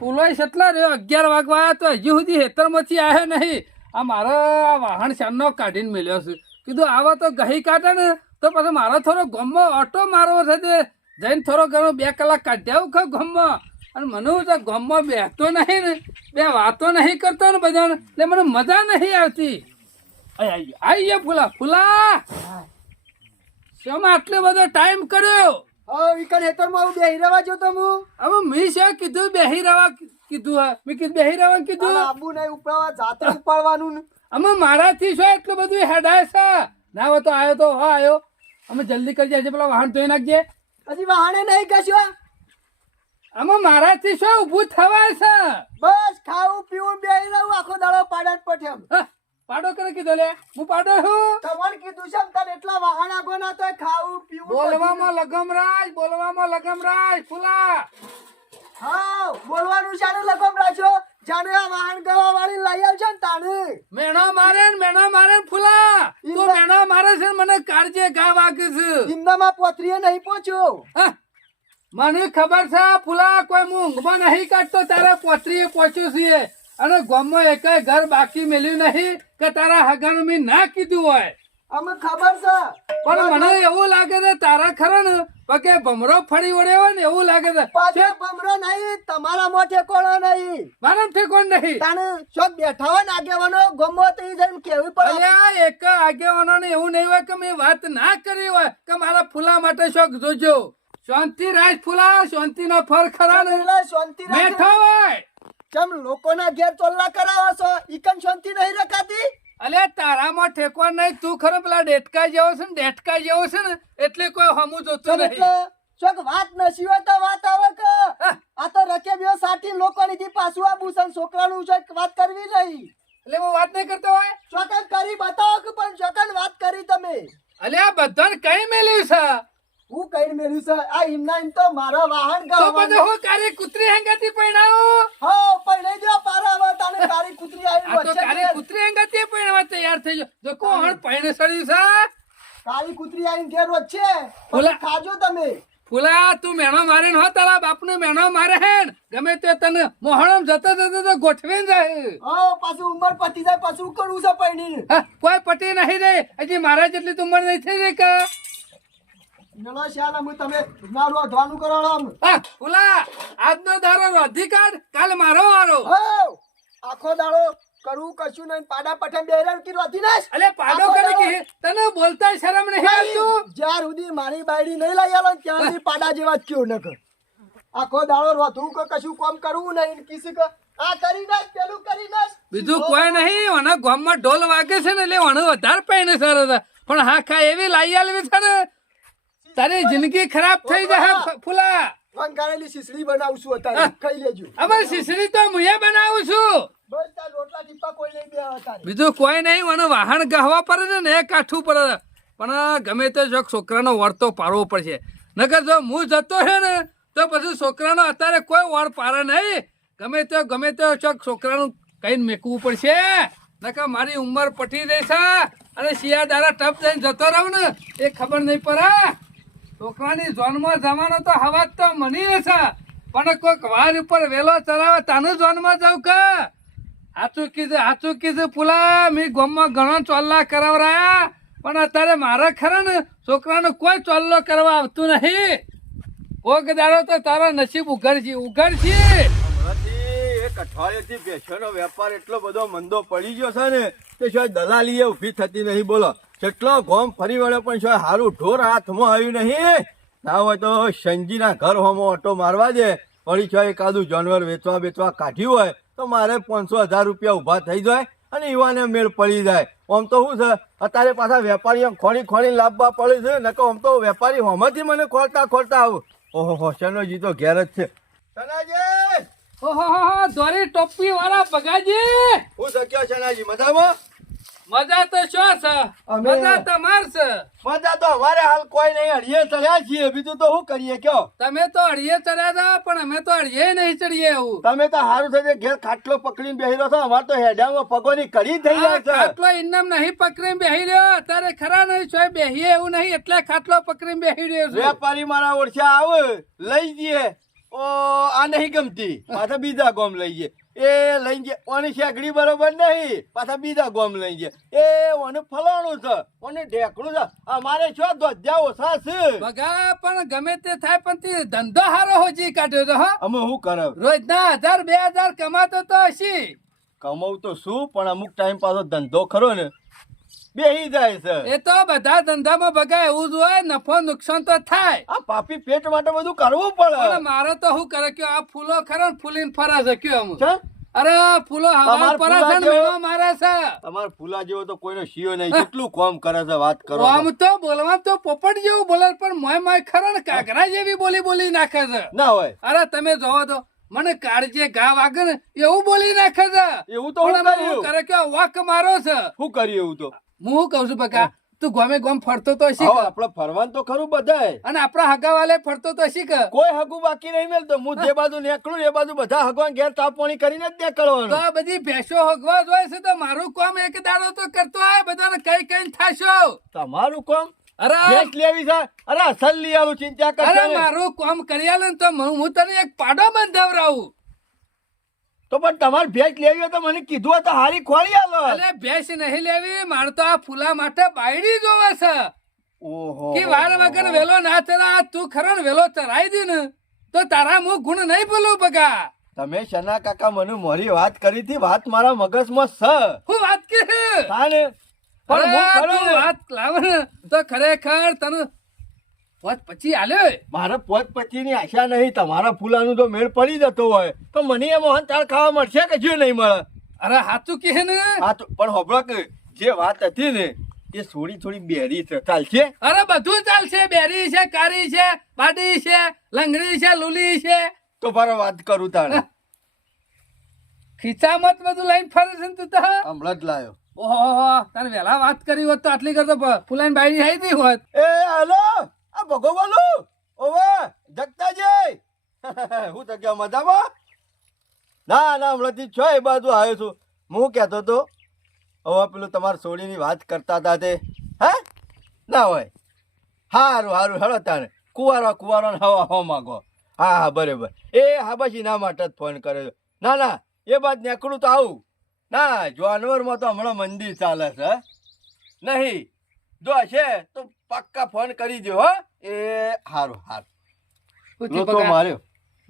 ફૂલો કેટલા રહ્યો 11 વાગવા આવ્યા તો હજી સુધી હેતરમાંથી આવ્યો નહીં. આ મારા વાહન શાનનો કાઢીને મેલ્યો છે. કીધું આવા તો ગહી કાઢે ને તો પછી મારો થોડો ગમમાં ઓટો મારવો છે તે જઈને થોડો ઘણો 2 કલાક કાઢી આવું ખા ગમમાં. અને મને તો ગમમાં બેસતો નહીં ને બે વાતો નહીં કરતો ને બધાને એટલે મને મજા નહીં આવતી. આઈ ફૂલા ફૂલા શેમાં આટલો બધો ટાઈમ કર્યો? હવે મેં શું કીધું બેહી રહેવા કીધું? મેં કીધું બેહી રહેવા કીધું? અમે મારાથી શું એટલું બધું હેડાય છે? ના હોય તો આવ્યો તો આવ્યો. અમે જલ્દી કરી જાય પેલા વાહન ધોઈ નાખજે. હજી વાહને નહીં કશો. અમે મારાથી શું ઊભું થવાય છે? બસ ખાવું પીવું બેહી રહું આખો દાડો પાડા જ પઠેમ. પાડો કરે કીધો લે હું પાડો છું. તમને કીધું છે તને એટલા વાહન આગો ના તો ખાવું પીવું બોલવામાં લગમરાજ ફૂલા. હા બોલવાનું શાનું લગમ રાખ્યો? જાણે આ વાહન ગવા વાળી લઈ આવશે ને તાણે મેણો મારે ને ફૂલા. તું મેણો મારે છે ને મને કાળજે ઘા વાગે છે. ઇન્દામાં પોતરીએ નહીં પહોંચ્યો. મને ખબર છે ફૂલા કોઈ હું ઊંઘમાં નહીં કાઢતો તારા પોતરીએ પહોંચ્યો છે. અને ગામમાં એકાય ઘર બાકી મેલ્યું નહીં કે તારા હગાનું મેં ના કીધું હોય. અમે ખબર છે પણ મને એવું લાગે છે તારા ખરા ને પગે ભમરો ફરી વળ્યો હોય ને એવું લાગે છે. પાછો ભમરો નહીં તમારા મોઢે કોળો નહીં મારા ઠેકોણ નહીં. તાણે શોક બેઠા હોય ને આગેવાનો ગમો તો ઈ જઈને કેવી પડે. અલ્યા એક આગેવાનો ને એવું નહીં હોય કે મેં વાત ના કરી હોય કે મારા ફૂલા માટે શોખ જોજો. શાંતિ રાજ ફૂલા શાંતિ નો ફર ખરા ને શાંતિ બેઠો હોય. ચમ લોકોના ઘેર ચોલ્લા કરાવો છો ઈકન શાંતિ નહીં રખાતી. અલ્યા તારામાં ઠેકવા નહીં. તું ખરો પેલા ડેટકા જેવો છે ને ડેટકા જેવો છે ને એટલે કોઈ હમું જોતું નહીં. ચોક વાત નસી હોય તો વાત આવે કે આ તો રકે બેઓ સાથી લોકોની થી પાછું આ ભૂષણ છોકરાનું છે વાત કરવી નહીં. એટલે હું વાત નહીં કરતો હોય. ચોકન કરી બતાવો કે પણ ચોકન વાત કરી તમે. અલ્યા બધાને કઈ મેલ્યું છે? હું કઈ મેલ્યું છે આ ઇમના ઇમ તો મારા વાહન તો બધું હું કારી કૂતરી હંગાતી પૈણાવું. હો પૈણે જો પારા તાને કારી કૂતરી આ આવી તો કારી કૂતરી હંગાતી પૈણવા તૈયાર થઈ ગયો. જો કોણ પૈણે સડ્યું છે? કારી કૂતરી આવીને ઘેર વચ્ચે બોલા. ખાજો તમે. ફૂલા તું મેણો મારે હો તારા બાપને મેણો મારે હે ગમે તે તને મોહણમ જતો જતો તો ગોઠવીને જાય. હો પાછું ઉંમર પતી જાય પાછું કરવું છે પૈણી. કોઈ પટી નહીં રે હજી મારા જેટલી તો ઉંમર નહીં થઈ રહી કા. નલો શાલ હું તમે ના રોધવાનું કરાવમ. ફૂલા આજનો દારો રોધી કાઢ કાલ મારો વારો. હો આખો દાડો કરું કશું નહીં પાડા પઠન બેરાન કી રોધી નાસ. અલે પાડો કરી કે તને બોલતા શરમ નહીં આવતું? જ્યાર સુધી મારી બાયડી નહીં લઈ આલો ત્યાં સુધી પાડા જેવા જ કયો નક. આખો દાડો રોધું કે કશું કામ કરવું નહીં કિસી કે આ કરી નાસ પેલું કરી નાસ. બીજું કોઈ નહીં. ઓને ગામમાં ઢોલ વાગે છે ને એટલે ઓને વધારે પૈણે સર પણ હા ખા એવી લાઈ આલવી છે ને તારી જિંદગી ખરાબ થઈ જાય ફૂલા. વંકારેલી શીસડી બનાવશું અત્યારે ખાઈ લેજો. હવે શીશડી તો મુએ બનાવું છું. બસ તાર રોટલા ટીપા કોઈ લઈ બે અત્યારે. બીજું કોઈ નહીં. મને વાહન ગહવા પડે ને એ કાઠું પડે પણ ગમે તે જો છોકરાનો વળતો પાડવો પડશે. નકર જો હું જતો છે ને તો પછી છોકરાનો અત્યારે કોઈ વળ પાડે નહીં. ગમે તે છોકરાનું કઈ મેકવું પડશે. નકર મારી ઉંમર પટી રહી છે અને શિયાદારા ટપ જઈને જતો રહું ને એ ખબર નહીં પડે. છોકરાની જોનમાં જવાનો તો હવા તો મની છે પણ કોઈક વાર ઉપર વેલો ચરાવે તાનું જોનમાં જાવ કે સાચું કીધું પુલા. મેં ગામમાં ઘણો ચોલ્લા કરાવરાયા પણ અત્યારે મારે ખરા ને છોકરાનો કોઈ ચોલ્લો કરવા આવતું નહીં. કોક દાડો તો તારો નસીબ ઉઘડશે. એક અઠવાડિયેથી ભેંસોનો વેપાર એટલો બધો મંદો પડી ગયો છે ને કે શું દલાલી ઉભી થતી નહીં. બોલો કેટલો ગોમ ફરી વળ્યો પણ શું હારું ઢોર હાથમાં આવ્યું નહીં. ના હોય તો સંજીના ઘર હોમો ઓટો મારવા દે વળી છો એકાદું જાનવર વેચવા કાઢ્યું હોય તો મારે 500,000 રૂપિયા ઉભા થઈ જાય અને યુવાને મેળ પડી જાય. આમ તો શું છે અત્યારે પાછા વેપારીઓ ખોણી લાવવા પડે છે. નકર આમ તો વેપારી હોમાંથી મને ખોલતા આવું. ઓહો શનોજી તો ઘેર જ છે. શનાજી ઓહો દોરી ટોપી વાળા બગાજી હું શક્યો શનાજી મજામાં? મજા તો શું છે? મજા તમાર છે. મજા તો અમારે હાલ કોઈ નહીં. અડીએ ચડ્યા છીએ બીજું તો શું કરીએ કયો? તમે તો અડીએ ચડ્યા હતા પણ અમે તો અડીએ નહીં ચડીએ. એવું તમે તો સારું થશે ઘેર ખાટલો પકડીને બેહી રહ્યો છો. અમારે તો હેડામાં પગોની કડી થઈ જાય છે. ખાટલો ઇન્નમ નહીં પકડીને બેહી રહ્યો અત્યારે ખરા નહીં છો બેહીએ એવું નહીં એટલે ખાટલો પકડીને બેહી રહ્યો છે. વેપારી મારા ઓળખ્યા આવે લઈ જઈએ ઓ આ નહીં ગમતી પાછા બીજા ગોમ લઈ જાય એ લઈ જાય ઓની શેકડી બરોબર નહીં પાછા બીજા ગોમ લઈ જાય એ ઓને ફલાણું છે ઓને ઢેકણું છે અમારે શું ધોધ્યા ઓછા છે બગા પણ ગમે તે થાય પણ તે ધંધો હારો હોજી કાઢ્યો તો હા અમે શું કરે રોજના 1000-2000 કમાતો તો હશી કમાવું તો શું પણ અમુક ટાઈમ પાછો ધંધો ખરો ને બેહી જાય છે એ તો બધા ધંધામાં બગા એવું જ હોય નફો નુકસાન તો થાય આ પાપી પેટ માટે બધું કરવું પડે પણ મારે તો શું કરે કે આ ફૂલો ખરો ને ફૂલીને ફરે છે કયો અમુક છે? અરે ફૂલો હવા તમાર પરે ફૂલા છે ને જેવો- મેળો મારે છે તમારા ફૂલા જેવો તો કોઈનો શિયો નહીં કેટલું કામ કરે છે વાત કરો આમ તો બોલવા તો પોપટ જેવું બોલે પણ મોય ખરો ને કાગરા જેવી બોલી નાખે છે ના હોય અરે તમે જોવો તો મને કાળજે ઘા વાગે ને એવું બોલી નાખે છે એવું તો હું પણ હું કર્યું કરે કે વોક મારો છે શું કર્યું એવું તો હું શું કઉ છું બકા તું ગમે ગમ ફરતો તો હશી હવે કે? આપણે ફરવાનું તો ખરું બધાય અને આપણા હગા વાલે ફરતો તો હશી કે? કોઈ હગું બાકી નહીં મેલતો હું જે બાજુ નીકળું એ બાજુ બધા હગવાન ઘેર તાપવાણી કરીને જ તો નીકળવાનું આ બધી ભેંસો હગવા જોઈએ છે તો મારું કામ એક દાડો તો કરતો હોય બધાને કઈ થાશો તમારું કામ અરે ભેંસ લેવી છે અરે અસલ લઈ આવું ચિંતા કરશો અરે નહીં. મારું કામ કરી આલે ને તો હું તને એક પાડો બંધાવરાવું તો પણ તમારે ભેંસ લેવી હોય તો મને કીધું હોય તો હારી ખોળી આલો અલે ભેંસ નહીં લેવી મારે તો આ ફૂલા માટે બાયડી જોવે છે ઓહો કે વાર વગર વેલો ના ચરા તું ખરો ને વેલો ચરાઈ દે ને તો તારા હું ગુણ નહીં બોલું બગા તમે શના કાકા મને મારી વાત કરી હતી વાત મારા મગજમાં છે હું વાત કે તાને પણ હું ખરો તું ને, વાત લાવ ને તો ખરેખર તને વાત પછી આલ્યો મારે પોત પછીની આશા નહીં તમારા ફૂલાનું તો મેળ પડી જતો હોય તો મને એ મોહન તાળ ખાવા મળશે કે જો નહીં મળે અરે હાચું કે ને હા તો પણ હોબળો કે જે વાત હતી ને એ થોડી બેરી છે ચાલશે અરે બધું ચાલશે બેરી છે કારી છે બાડી છે લંગડી છે લુલી છે તો મારો વાત કરું તારે ખીચામાં જ બધું લઈને ફરે છે ને તું તો હમણાં જ લાયો ઓહો તને વહેલા વાત કરી હોત તો આટલી કરતો ફૂલાઈને બાયડી આવી હતી હોત એ હાલો આ ભગવાન ઓવે જગતાજી હું તો ક્યાં મજામાં ના હમણાંથી છો એ બાજુ આવ્યો છું હું કહેતો તો હવે પેલું તમારા સોડીની વાત કરતા હતા તે હે ના હોય હારું હેડો તારે કુવારો ને હવા હો માગો હા બરાબર એ હા બસ એના માટે જ ફોન કર્યો ના એ બાદ નીકળું તો આવું ના જાનવરમાં તો હમણાં મંદિર ચાલે છે નહીં જો હશે તો પક્કા ફોન કરી દો હો એ હારું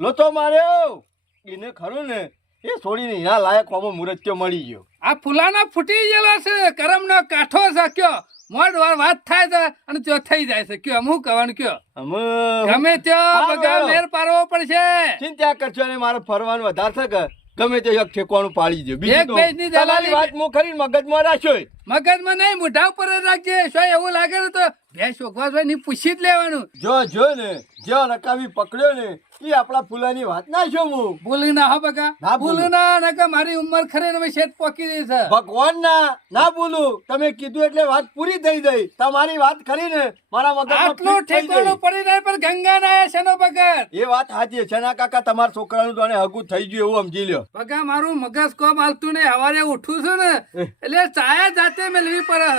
લોતો માર્યો એને ખરું ને એ છોડીને એના લાયક આમાં મુરત્યો મળી ગયો આ ફૂલાનો ફૂટી ગયેલો છે કરમનો કાઠો છે કયો મોડ વાર વાત થાય છે અને त्यो થઈ જાય છે કયો હું કહેવાનું કયો અમે ગમે ત્યાં હારું, બગા હારું. મેર પારવો પડશે ચિંતા કરશો ને મારે ફરવાનું વધારે છે કે ગમે તે એક ઠેકવાનું પાડી દે એક પેજની દલાલી- તમારી વાત હું ખરી મગજમાં રાખ્યો મગજમાં નહીં મોઢા ઉપર જ રાખજે શું એવું લાગે ને તો ભેંસ ઓગવા જોઈએ ની પૂછી જ લેવાનું જો ને જે રકાવી પકડ્યો ને એ આપણા ફૂલાની વાત ના છું હું ભૂલી ના હો બગા ના ભૂલું. ભૂલું ના નકર મારી ઉંમર ખરે ને શેઠ પોકી દે છે ભગવાન ના બોલું તમે કીધું એટલે વાત પૂરી થઈ ગઈ તમારી વાત ખરી ને મારા મગજમાં આટલું ફિટ થઈ ઠેકાણું ગઈ. પડી જાય પણ ગંગા ના આયા છે નો બગર એ વાત સાચી છે ના કાકા તમારા છોકરાનું તો આને હગું થઈ ગયું એવું સમજી લ્યો બગા મારું મગજ કોમ હાલતું નહીં હવારે ઉઠું છું ને એટલે ચાયા જાતે મેળવી પડે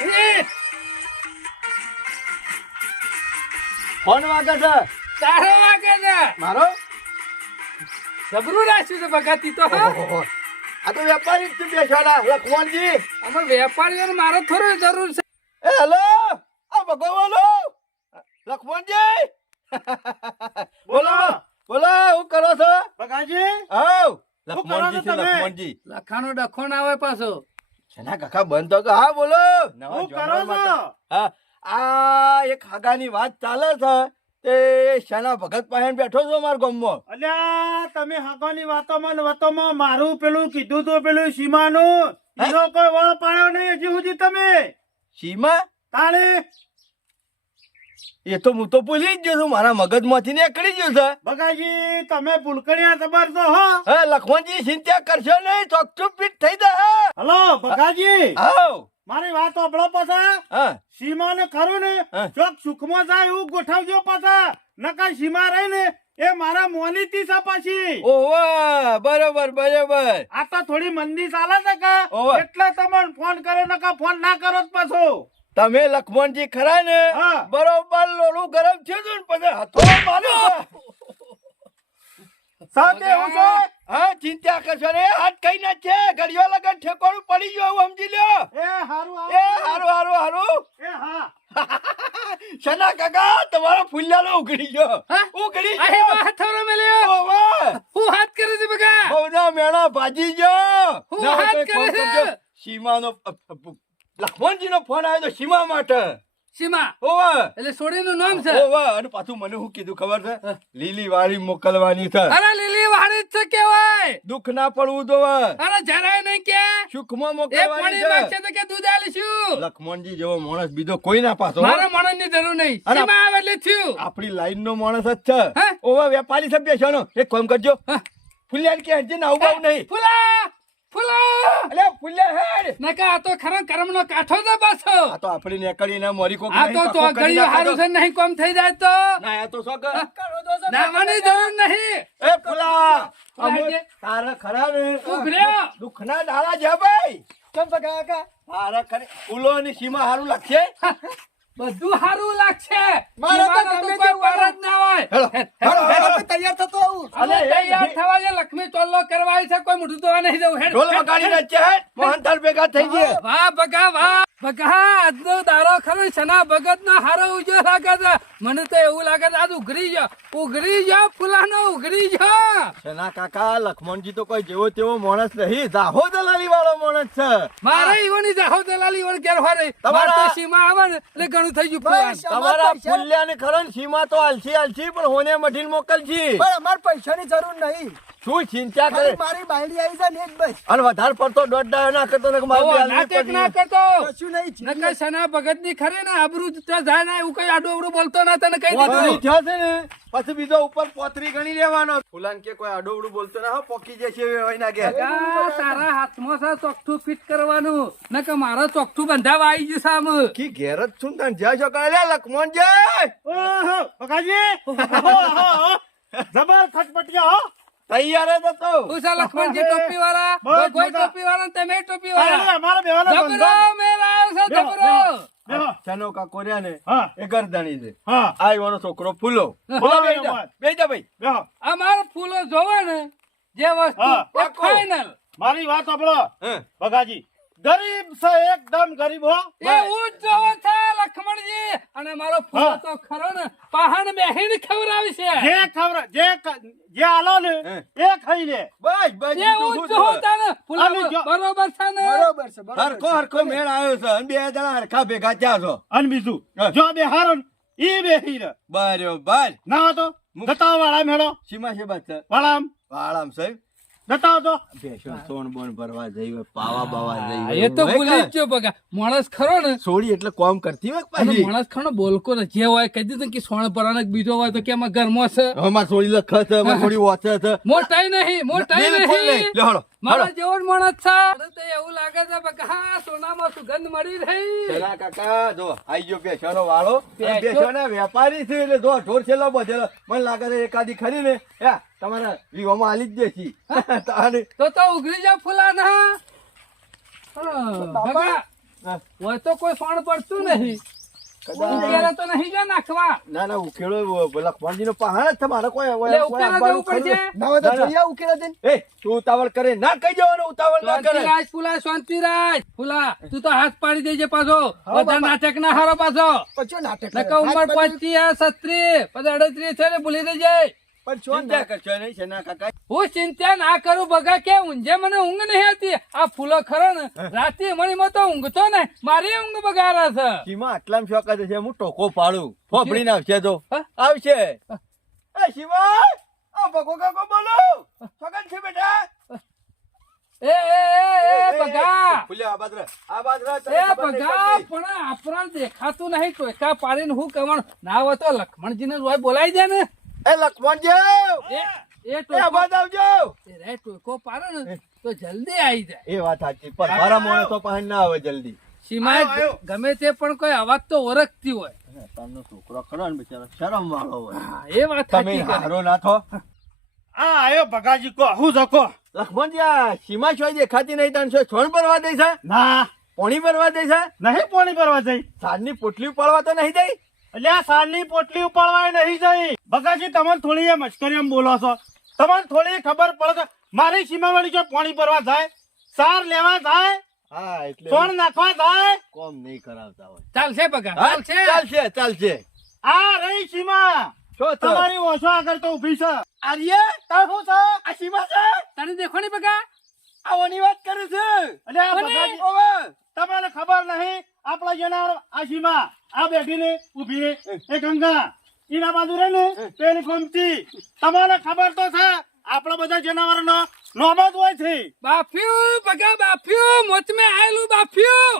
એ, ફોન વાગે છે તારો વાગે છે મારો જબરું રાખ્યું છે બગાતી તો હા ઓહો. આ તો વેપારી જ છે બેઠાના લખમણજી અમે વેપારીઓને મારો થોડું જરૂર છે એ હેલો આ ભગવાન લખમણજી બોલો હું કરો છો બગાજી આવ શું કરો છો લખમણજી છે તમે? લખમણજી લખાનો ડખો ના આવે પાછો શેના કાકા બંધ તો હા બોલો નવા શું કરો જાનવરમાં છો? તો- હા આ એક હાગાની વાત ચાલે છે તે શેના ભગત પાસે બેઠો છો મારા ગામમાં અલ્યા તમે હગોની વાતોમાં ને વાતોમાં મારું પેલું કીધું તું પેલું સીમાનું એનો કોઈ વળ પાડ્યો નહીં હજી સુધી તમે સીમા તાણે એ તો હું તો ભૂલી જ ગયો છું મારા મગજમાંથી નીકળી ગયું છે બગાજી તમે ભૂલકણિયા જબર તો હો હા લખમણજી ચિંતા કરશો નહીં ચોકચુપ પીટ થઈ જાય હલો બગાજી આવ મારી વાત ઓબળો પાછા હા સીમાને ખરું ને હા. ચોક સુખમાં જાય એવું ગોઠવજો પાછા નકા સીમા રહી ને એ મારા મોનીતી છે પછી ઓવા બરોબર બરોબર. આ તો થોડી મંદી ચાલે છે કે ઓવે. એટલે તમને ફોન કર્યો ને કે ફોન ના કરો જ પાછો તમે લખમણજી ખરા ને હા. બરોબર લોલું ગરમ છે ને પછી હથોડો માર્યો છે. સાથે એવું છે હા ચિંતા કરશો ને હાથ કઈ ના છે ઘડિયો લગન ઠેકોડું પડી ગયો એવું સમજી લ્યો. એ હારું એ હારું હારું હારું. એ હા શના કાકા તમારો ફૂલ્યાનો ઉઘડી ગયો. હા? ઉઘડી અહે ગયો. હાથોરો મેલ્યો ઓવા. હું હાથ કરે છે બગા બહુના મેણા ભાજી ગયો. હું ના વાત તો એક કરે કામ છે? કરજો. સીમાનો લખમણજીનો ફોન આવ્યો તો સીમા માટે. સીમા ઓવા. એટલે સોડીનું નામ છે ઓવા. અને પાછું મને શું કીધું ખબર છે લીલી વાળી મોકલવાની છે. અરે લીલી વાળી જ છે કેવાય દુઃખ ના પડવું જોવે. અરે જરાય નહીં કે સુખમાં એ મોકલવાની પાણી છે. માંગશે તો કે દૂધ આલીશું લખમણજી જેવો માણસ બીજો કોઈ ના પાછો. મારા માણસની જરૂર નહીં અરે. સીમા આવે એટલે થયું આપણી લાઈન નો માણસ જ છે. હે? ઓવા વેપારી છે બેસવાનો. એક કામ કરજો હા. ફુલિયાન કે હજી ના ઉભાવ નહીં. ફૂલા ફૂલા અલે ફુલિયા હેડ. નકા આ તો ખરો કર્મનો કાઠો છે પાછો આ તો આપણી નેકળી ના મોરી કોક આ નહીં, તો પાકો કરી ચોકડીઓ નાખો હારું તો. છે નહીં કોમ થઈ જાય તો ના આ તો શું કર? નાવાની જરૂર નહીં એ ફુલા ફુલા અમે કે? તારા ખરા ને ઉભર્યો. દુઃખના દાડા છે ભાઈ. કેમ બગા કાકા તારા ખરે ફૂલોની સીમા હારું લાગશે. બધું હારું લાગશે મારે તો સીમાનો તો ગમે કોઈ તેવું પર જ ના હોય હેલો, હેલો, હેલો. આપણે તૈયાર થતો આવું અલે તૈયાર થવા જે લક્ષ્મી ટોલ્લો કરવાય છે કોઈ મોઢું ધોવા નહીં જવું હેડ ઢોલ વગાડી નાખજે, હેડ. મોહનથાળ ભેગા થઈ ગયા. વાહ બગા વાહ બગા આજનો દારો ખરો શના ભગત નો હારો ઉજો લાગે છે મને તો એવું લાગે છે આજ ઉઘરી જા ફૂલાનો ઉઘરી જા શના કાકા લખમણજી તો કોઈ જેવો તેવો માણસ નહીં, દાહો દલાલી વાળો માણસ છે. મારે ઈવોની જાહો દલાલી વળ ઘેર હોરે તમારા- મારે તો સીમા આવે ને એટલે ઘણું થઈ ગયું બસ. ફૂલાનું. તમારા ફૂલ્યાને ખરો ને સીમા તો આલસી પણ હોને મઢીને મોકલજી. પણ અમારે પૈસાની જરૂર નહીં શું ચિંતા કરે ખાલી મારી બાયડી આવી જાય ને એક બસ અને વધારે પડતો દોઢ દાડા ના કરતો ને કે મારે આવો બે હાલવી નાટક પડી. ના કરતો કશું નહીં નકર શના ભગત ની ખરી ને આબરૂ ત્યાં જાય ને એવું કઈ આડું અવડું બોલતો ના તને કઈ પોતરી દીધું થયો છે ને પછી બીજો ઉપર પોતરી ગણી લેવાનો. ફૂલાન કે કોઈ આડોવડું બોલતો ના હો, પોકી જશે હવે હોય ના કે. કાકા, તારા હાથમાં છે ચોકઠું ફિટ કરવાનું નકર મારો ચોકઠું બંધાવા આવી ગયું સામ કી ઘેર જ છું ને તને જ્યાં છો કાલે લખમણજી ઓહો બકાજી ઓહો જબર ખટપટિયા હો તૈયાર જ હતો. ઉષા લક્ષ્મણજી ટોપી વાળા બસ કોઈ મજા. ટોપી વાળા ને તમે ટોપી અરે, વાળા અમારા બેવાનો જબરો ધંધો. મેળાયો છે બેહો, જબરો બેહો. ચનો કાકો રહ્યા ને હા એ ગરદાણી છે. હા આ એવાનો છોકરો ફૂલો. બોલો બેહી બેનો જા, ભાઈ. બેહી જા ભાઈ. બેહો અમાર ફૂલો જોવે ને જે વસ્તુ હા, પાક્કું. ફાઈનલ મારી વાત સાંભળો હે. બગાજી ગરીબ છે એકદમ ગરીબ હો એવું જ જોવો છે લક્ષ્મણજી અને મારો ફૂલો હા. તો ખરો ને પહાણ બેહીને ખવડાવી છે જે ખબર જે આલો ને હે. એ ખાઈ લે બસ બસ એવું જ જોવો છે ને ફૂલો અને જો- બરોબર છે ને બરોબર છે બરોબર હરખો હરખો મેળ આવ્યો છે અને બે જણા હરખા ભેગા થયા છો. અને બીજું હા. જો બે હારો ને ઈ બેહી રે બરોબર. ના હતો જતાઓ વાળા મેળો સીમા છે બાદ છે વાળામ વાળામ સાહેબ જતાઓ તો ભેંસો સોણ બોણ ભરવા જઈ હોય, પાવા બાવા જઈ હા, હોય, એ તો હોય ભૂલી કાંઈ? જ ગયો બગા માણસ ખરો ને સોળી એટલે કોમ કરતી હોય અને પાછી. માણસ ખરો ને બોલકો ને જે હોય કહી દીધું કે સોણ પરવાનો બીજો હોય તો કે એમાં ઘરમાં છે અમાર સોળી લખે છે, અમાર સોળી વાંચે છે. મોટાઈ બિલકુલ નહીં. નહીં લે હાલો, મારા હાલો. જેવો જ માણસ છે મને તો એવું લાગે છે કે હા સોનામાં સુગંધ મળી રહી પેલા કાકા જો આઈ ગયો ભેંસોનો વાળો. અને ભેંસો? ભેંસોના વેપારી છે એટલે જો ઢોર છેલ્લો બધેલો. મને લાગે છે એકાદી ખરી ને હે, તમારા વિહોમાં હાલી જ દેશી. તારે તો ઉઘરી જા ફૂલાના ભગા હા. હોય તો કોઈ સોણ પડતું નહીં ઉકેલા તો નહીં જો નાખવા ના ના ઉકેળો લખમણજી નો પહાડ જ છે મારે કોઈ એટલે કોઈ ઉકેલા આપવાનું જવું પડશે ખરું. ના હોય તો ના, ના. જોયા ઉકેલા દે એ તું ઉતાવળ કરે ના કહી જવાનું, ઉતાવળ ના કરે. શાંતિરાજ ફૂલા શાંતિરાજ ફૂલા તું તો હાથ પાડી દેજે પાછો બધા બાપા. નાટક ના હારો પાછો પછી નાટક કરે. નકા ઉંમર હાથ પકડી- 25 36 પછી 38 છે ને ભૂલી દેજે પણ છો ચિંતા ના- કરશો નહીં શેના કાકા. હું ચિંતા ના કરું બગા કે ઊંઝે મને ઊંઘ નહીં આવતી આ ફૂલો ખરો ને રાતે મણીમાં તો ઊંઘતો ને મારી ઊંઘ બગાડે છે સીમા આટલામાં શોખ છે હું ટોકો પાડું ફોફડીને આવશે તો હા? આવશે. એ સીમા આ ભગો કાકો બોલો સગન છે બેટા. એ બગા ફૂલે આ બાજરા આ બાજરા તને એ ખબર નહીં બગા પડતી. પણ આપણને દેખાતું નહીં ટોયકા પાડીને હું કહેવાનું ના હોય તો લક્ષ્મણજીને જોઈ બોલાવી દે ને એ લખમણજી એ એ ટોયકો અવાજ આવજો. એ રે ટોયકો પાડે ને તો જલ્દી આવી જાય એ વાત સાચી પણ મારા મોણે તો પાણી ના આવે જલ્દી. સીમા આયો, આયો. ગમે તે પણ કોઈ અવાજ તો ઓળખતી હોય. તારનો છોકરો ખરો ને બિચારો શરમ વાળો હોય હા, એ વાત તમે સાચી કરી. હારો ના થો આ આયો ભગાજી કો હું જકો લખમણજી આ સીમા છો દેખાતી નહીં તાન છો છોણ ભરવા દે છે ના પોણી ભરવા દે છે નહીં પોણી ભરવા જઈ સારની પોટલી ઉપાડવા તો નહીં દઈ એટલે આ સારની પોટલી ઉપાડવાય નહીં જઈ ભગાજી તમે થોડી એ મશ્કરી બોલો છો તમને થોડી ખબર પડે છે મારી સીમાવાળી જો પોણી ભરવા જાય સાર લેવા જાય હા એટલે સોણ નાખવા જાય કોમ નહીં કરાવતા હોય ચાલશે બગા હા, ચાલશે. ચાલશે ચાલશે આ રહી સીમા શું થયું? તમારી ઓછો આગળ તો ઊભી છે આર્ય તાર શું છે આ સીમા છે તને દેખો ને બગા આવવાની વાત કરે છે એટલે આ કોને? ભગાજી ઓવે તમને ખબર નહીં આપણા જનાવર આ સીમા આ બેઠીને ઊભી રે એ ગંગા એના બાજુ રે ને પેલી ગોમતી તમને ખબર તો છે આપણા બધા જનાવરનો નોમ જ હોય છે બાફ્યું બગા બાફ્યું મોત મે આયેલું બાફ્યું.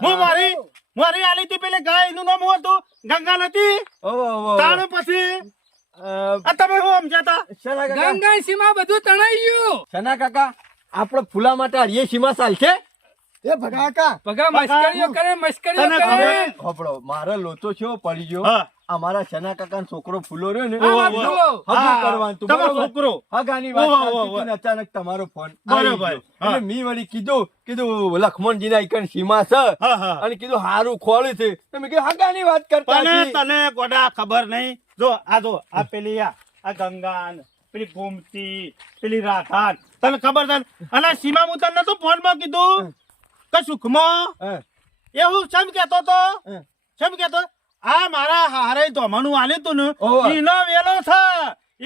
હું મારી આલી હતી પેલી ગાય નું નામ હતું ગંગા નથી તાણ પછી આ તમે શું સમજાતા શના કાકા ગંગા સીમા બધું તણાઈ ગયું. શના કાકા આપણે ફૂલા માટે આર્ય સીમા ચાલશે એ ભગાકા બગા મસ્કરીઓ કરે મસ્કરીઓ તને કરે. ખબર? હોપડો મારો લોચો છે પડી ગયો હા. અમારા શના કાકા છોકરો ફૂલો રહ્યો ને હા, હગું ફૂલો. કરવાનું હતું, તમારો બરોબર? છોકરો હગાની વાત ઓહો, ચાલતી ઓહો. હતી ને અચાનક તમારો ફોન બરોબર. આવી ગયો. હા. એટલે મી વળી કીધું લખમણજી ના ઈકણ સીમા છે હા, હા. અને કીધું હારું ખોળ્યું છે તમે કીધું હગાની વાત કરતા પણ છીએ. તને ગોડા ખબર નહીં જો આ પેલી આ ગંગા ને પેલી ગોમતી પેલી રાધા ને. તને ખબર છે ને? અને સીમા હું તને તો ફોન માં કીધું કે સુખમાં હા. એવું શેમ કેતો તો હા. શેમ કેતો આ મારા હારે ધોમાનું આલ્યું તું ને ઓહો. ઈનો વેલો છે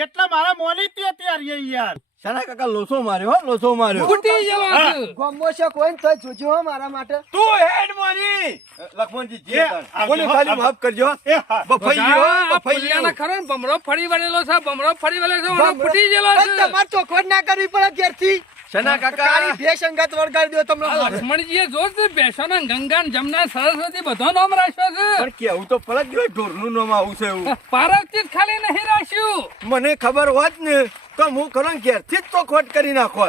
એટલે મારા મોની તે તૈયાર યાર શના કાકા લોસો માર્યો હો લોસો માર્યો ફૂટી ગયેલો હા. છે. ગમો છે કોઈ તો જોજો હો મારા માટે તું હેડ મોની લખમણજી જે એ, તાર. આવજો, બોલી ખાલી આવજો. માફ કરજો એ હા. બફાઈ બગા, ગયો આ બફાઈ ફુલિયાના ગયો ખરો ને ભમરો ફરી વળેલો છે ભમરો ફરી વળેલો છે હમણાં ફૂટી ગયેલો છે. તમારે ચોખવટ ના કરવી પડે ઘેરથી શના કાકા કાળી ભેંસ અંગત વળગાડી દો તમને આ લક્ષ્મણજીએ જોર છે બેસોના ગંગા ને જમના સરસ્વતી બધો નામ રાખ્યો છે. પણ કેવું તો પડે જ ઢોરનું નામ આવું છે એવું પાર્વતી જ ખાલી નહીં રાખ્યું. મને ખબર હોત ને તો હું ખરો ને ઘેરથી જ તો ખોટ કરી નાખો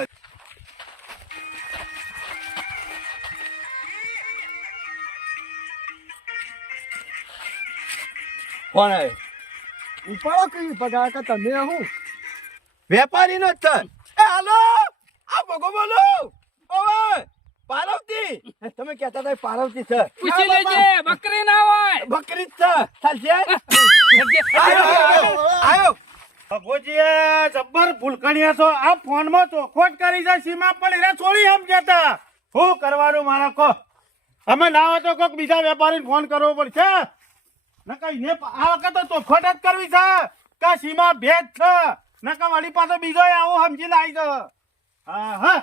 કોણ આવે ઉપાડો કઈ ભગાકા તમે હું વેપારી નો જ છે એ હાલો આ ભગો બોલો ઓવે પાર્વતી તમે કહેતા હતા પાર્વતી છે પૂછી લેજે બકરી ના હોય. બકરી જ છે ચાલશે આયો ભગવજીએ જબ્બર ભૂલકણિયા છો આ ફોનમાં ચોખવટ કરી છે સીમા પર એને છોડી સમજાતા શું કરવાનું મારા કો અમે ના હોય તો કોઈક બીજા વેપારીને ફોન કરવો પડશે નકા એને આ વખત તો ચોખવટ જ કરવી છે કે સીમા ભેજ છે નકા વળી પાછો બીજો આવો સમજીને આવી છે હા હા